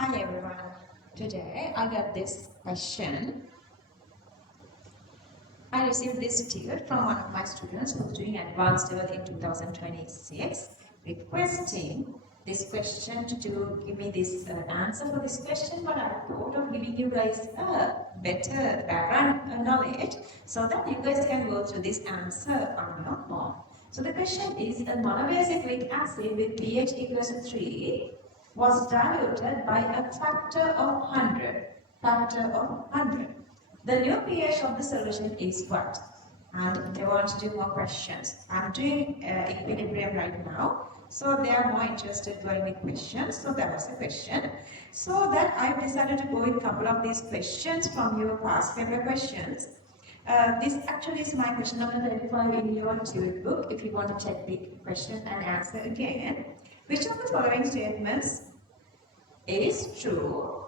Hi everyone. Today I got this question. I received this ticket from one of my students who is doing advanced level in 2026, requesting this question to give me this answer for this question, but I thought of giving you guys a better background knowledge so that you guys can go through this answer on your own. So the question is, a monoacyclic acid with pH equals to 3 was diluted by a factor of 100. The new pH of the solution is what? And they want to do more questions. I'm doing equilibrium right now. So they are more interested going with questions. So that was the question. So that I decided to go with a couple of these questions from your past paper questions. This actually is my question number 35 in your tutor book if you want to check the question and answer again. Which of the following statements is true?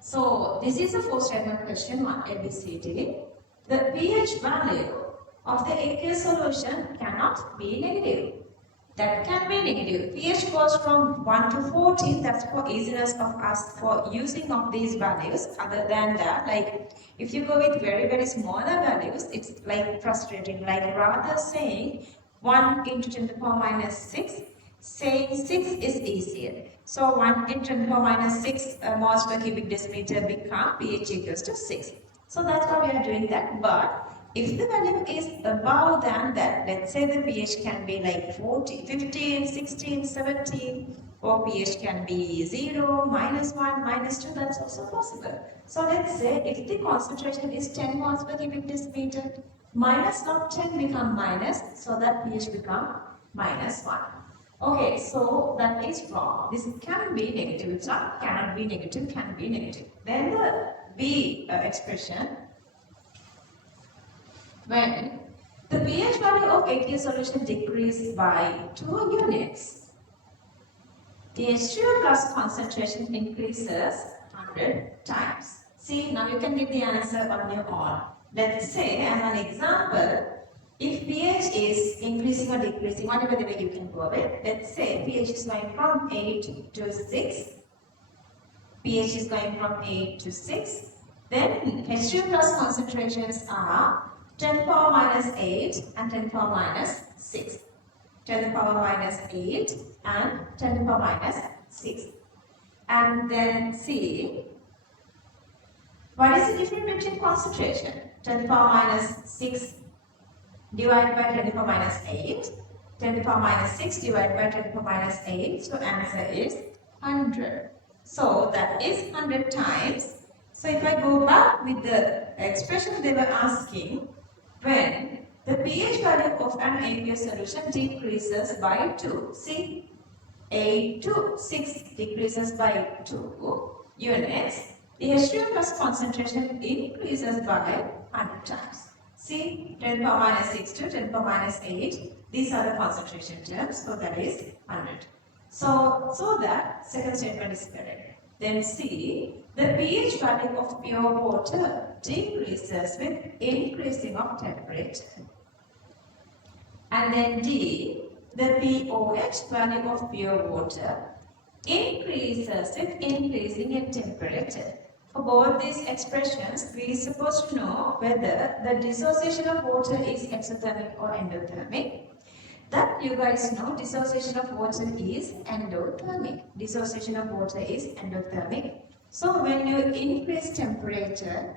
So this is a four statement question, 1 ABCD. The pH value of the aqueous solution cannot be negative. That can be negative. pH goes from 1 to 14. That's for easiness of us for using of these values. Other than that, like if you go with very smaller values, it's like frustrating. Like rather saying 1 into 10 to the power minus 6, saying 6 is easier. So 1 into 10 to the power minus 6 moles per cubic decimeter become pH equals to 6. So that's how we are doing that. But if the value is above than that, let's say the pH can be like 14, 15, 16, 17, or pH can be 0, -1, -2, that's also possible. So let's say if the concentration is 10 moles per cubic decimeter, minus of 10 become minus, so that pH become -1. Okay, so that is wrong. This can be negative. It's not cannot be negative, can be negative. Then the B expression, when the pH value of aqueous solution decreases by 2 units, the H2O plus concentration increases 100 times. See, now you can get the answer on your own. Let's say, as an example, if pH is increasing or decreasing, whatever the way you can go with, let's say pH is going from 8 to 6, pH is going from 8 to 6, then H2O plus concentrations are 10 to the power minus 8 and 10 to the power minus 6. 10 to the power minus 8 and 10 to the power minus 6. And then see, what is the difference between concentration? 10 to the power minus 6 divided by 10 to the power minus 8. 10 to the power minus 6 divided by 10 to the power minus 8. So answer is 100. So that is 100 times. So if I go back with the expression they were asking, when the pH value of an aqueous solution decreases by 2. See, 8 to 6 decreases by 2 units. The H2O plus concentration increases by 100 times. See, 10 to the power minus 6 to 10 to the power minus 8. These are the concentration terms. So that is 100. So that second statement is correct. Then C, the pH value of pure water decreases with increasing of temperature. And then D, the pOH value of pure water increases with increasing in temperature. For both these expressions, we are supposed to know whether the dissociation of water is exothermic or endothermic. That you guys know, dissociation of water is endothermic. Dissociation of water is endothermic. So when you increase temperature,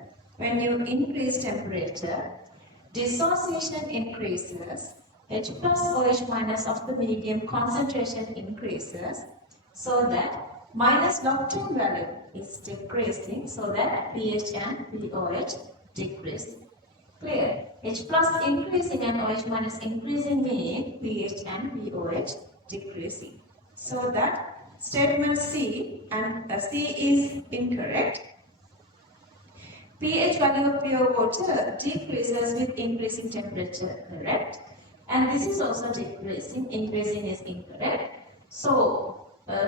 dissociation increases, H plus OH minus of the medium concentration increases, so that minus log 10 value is decreasing, so that pH and pOH decrease. Clear? H plus increasing and OH minus increasing mean pH and pOH decreasing. So that statement C and C is incorrect. pH value of pure water decreases with increasing temperature, correct? And this is also decreasing, increasing is incorrect. So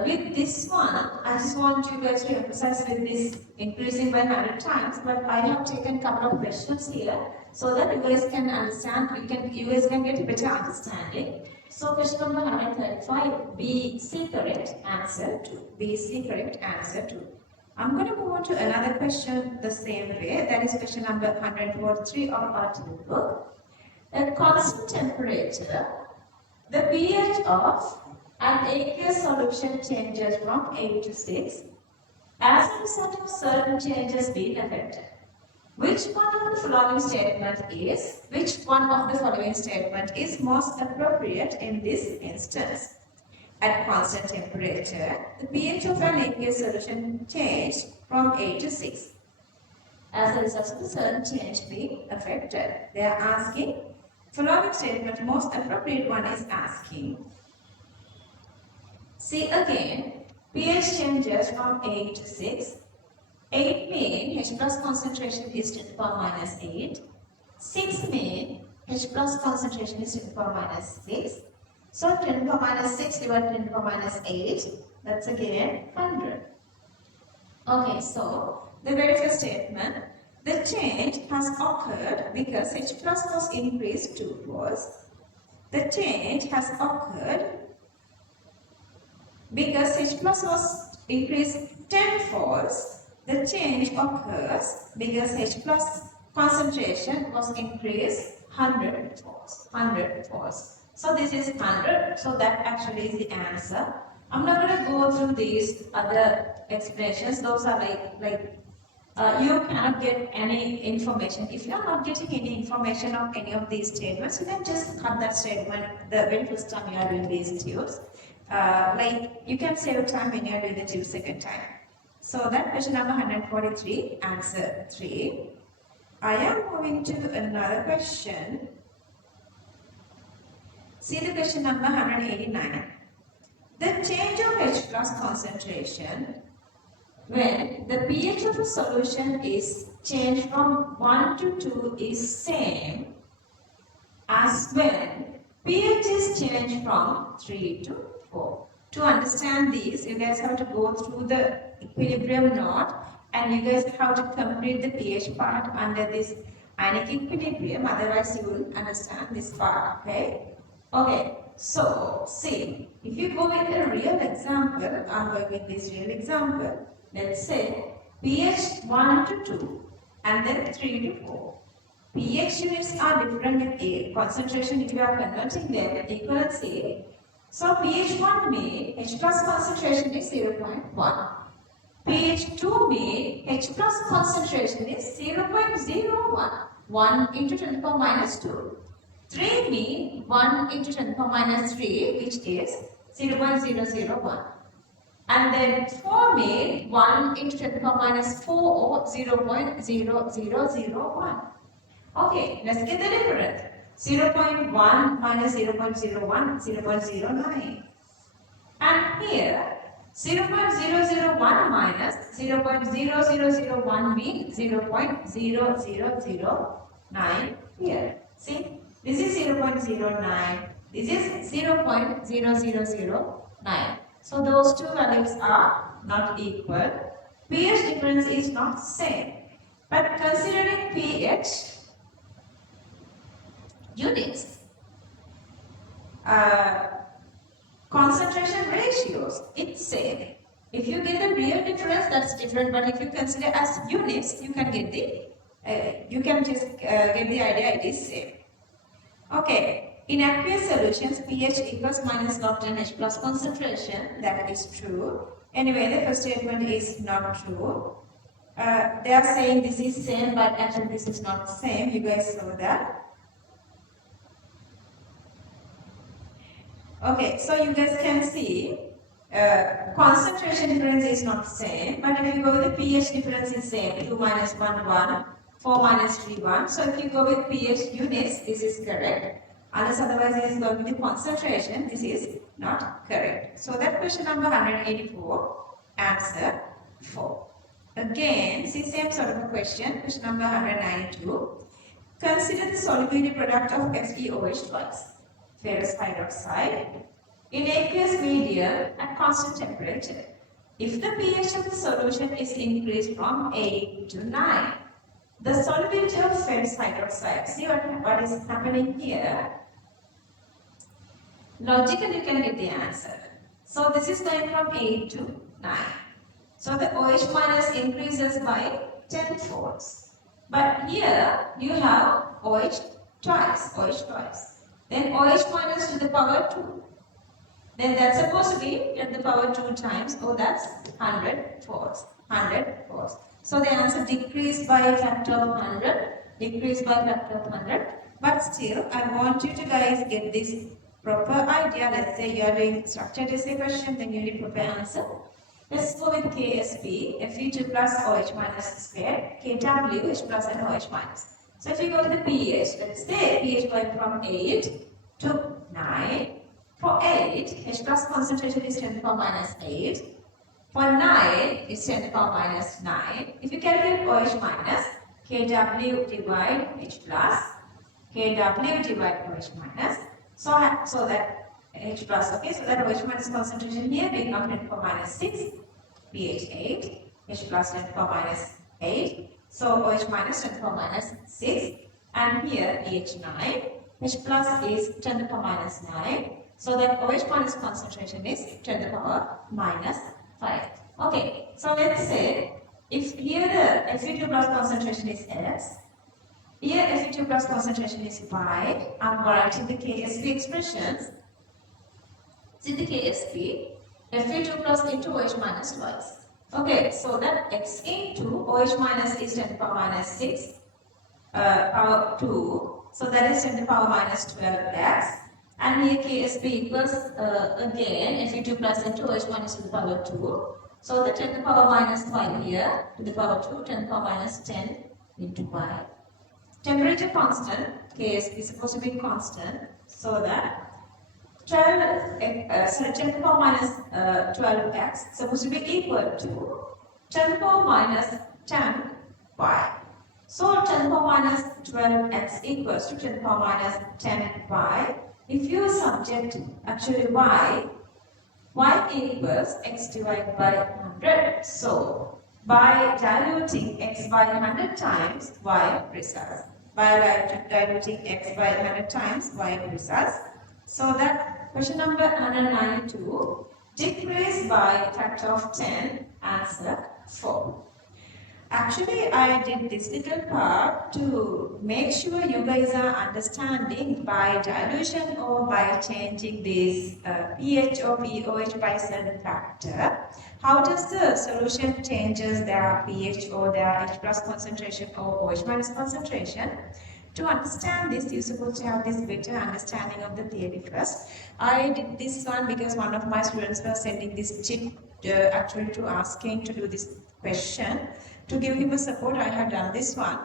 with this one, I just want you guys to emphasize with this increasing by 100 times, but I have taken a couple of questions here so that you guys can understand, you guys can get a better understanding. So question number 135, B C correct answer 2. B C correct answer 2. I'm going to move on to another question the same way. That is question number 143 of our book. A constant temperature, the pH of an aqueous solution changes from 8 to 6 as a result of certain changes being affected. Which one of the following statement is most appropriate in this instance? At constant temperature, the pH of an aqueous solution changed from 8 to 6. As a result of a certain change being affected. They are asking, following statement, most appropriate one is asking. See again, pH changes from 8 to 6. 8 mean H plus concentration is 10 to the power minus 8. 6 mean H plus concentration is 10 to the power minus 6. So 10 to the power minus 6 divided 10 to the power minus 8, that's again 100. Okay, so the very first statement, the change has occurred because H plus was increased 2 folds. The change has occurred because H plus was increased 10 folds. The change occurs because H plus concentration was increased 100 folds. 100 folds. So this is 100. So that actually is the answer. I'm not going to go through these other explanations. Those are you cannot get any information. If you are not getting any information of any of these statements, you can just cut that statement the very first time you are doing these tubes. You can save time when you are doing the tube second time. So that question number 143, answer 3. I am moving to another question. See the question number 189. The change of H plus concentration when the pH of a solution is changed from 1 to 2 is same as when pH is changed from 3 to 4. To understand these, you guys have to go through the equilibrium knot and you guys have to complete the pH part under this ionic equilibrium, otherwise you will understand this part, okay? Okay, so see, if you go with a real example, I'm going with this real example. Let's say pH 1 to 2 and then 3 to 4. pH units are different with A. Concentration, if you are converting them, equality. So pH 1 mean H plus concentration is 0.1. pH 2 mean H plus concentration is 0.01. 1 into 10 to the power minus 2. 3 mean 1 into 10 to the power minus 3, which is 0.001. And then 4 mean 1 into 10 to the power minus 4 or 0.0001. Okay, let's get the difference. 0.1 minus 0.01, 0.09. And here, 0.001 minus 0.0001 means 0.0009 here. See, this is 0.09, this is 0.0009. So those two values are not equal. pH difference is not same. But considering pH units, concentration ratios, it's same. If you get the real difference, that's different. But if you consider as units, you can get the you can just get the idea. It is same. Okay. In aqueous solutions, pH equals minus log 10 H plus concentration. That is true. Anyway, the first statement is not true. They are saying this is same, but actually this is not same. You guys saw that. Okay, so you guys can see concentration difference is not same, but if you go with the pH difference is same. 2 minus 1, 1, 4 minus 3, 1. So if you go with pH units, this is correct. Unless otherwise it is going with the concentration, this is not correct. So that question number 184, answer 4. Again, see same sort of a question number 192. Consider the solubility product of FeOH twice. Ferrous hydroxide in aqueous medium at constant temperature. If the pH of the solution is increased from 8 to 9, the solubility of ferrous hydroxide, see what is happening here. logically you can get the answer. So this is going from 8 to 9. So the OH minus increases by 10 folds. But here you have OH twice. Then OH minus to the power 2. Then that's supposed to be at the power 2 times. Oh, that's 100 folds. 100 folds. So the answer decreased by a factor of 100. Decreased by a factor of 100. But still, I want you to guys get this proper idea. Let's say you are doing structured essay question, then you need proper answer. Let's go with KSP, Fe2 plus OH minus squared, KW, H plus and OH minus. So if you go to the pH, let's say pH going from 8 to 9. For 8, H plus concentration is 10 to the power minus 8. For 9, it's 10 to the power minus 9. If you calculate OH minus, KW divide H plus, KW divide OH minus. So that H plus, okay, so that OH minus concentration here become 10 to the power minus 6, pH 8, H plus 10 to the power minus 8. So OH minus 10 to the power minus 6. And here pH 9, H plus is 10 to the power minus 9. So that OH minus concentration is 10 to the power minus 5. Okay, so let's say if here the Fe2 plus concentration is S, here Fe2 plus concentration is Y, I'm writing the KSP expressions. See the KSP, Fe2 plus into OH minus twice. Okay, so that X into OH minus is 10 to the power minus 6, power 2, so that is 10 to the power minus 12x. And here KSP equals again Fe2 plus into OH minus to the power 2. So the 10 to the power minus 5 here to the power 2, 10 to the power minus 10 into y. Temperature constant, KSP is supposed to be constant, so that 10 to the power minus 12x is supposed to be equal to 10 to the power minus 10y. So 10 to the power minus 12x equals to 10 to the power minus 10y. If you subject actually y equals x divided by 100. So by diluting x by 100 times, y results. By diluting x by 100 times, y results. So that question number 192, decrease by factor of 10, answer 4. Actually, I did this little part to make sure you guys are understanding by dilution or by changing this pH or pOH by certain factor. How does the solution changes their pH or their H plus concentration or OH minus concentration? To understand this, you're supposed to have this better understanding of the theory first. I did this one because one of my students was sending this chit actually to asking to do this question. To give him a support, I have done this one.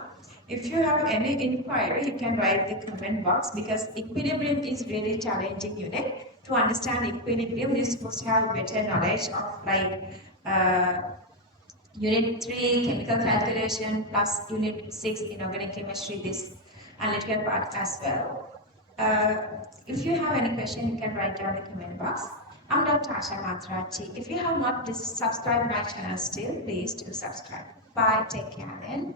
If you have any inquiry, you can write the comment box because equilibrium is really challenging unit. To understand equilibrium, you're supposed to have better knowledge of like Unit 3, chemical calculation, plus Unit 6, inorganic chemistry, this analytical part as well. If you have any question, you can write down in the comment box. I'm Dr. Asha Mathotaarachchi. If you have not subscribed my channel still, please do subscribe. Bye, take care then.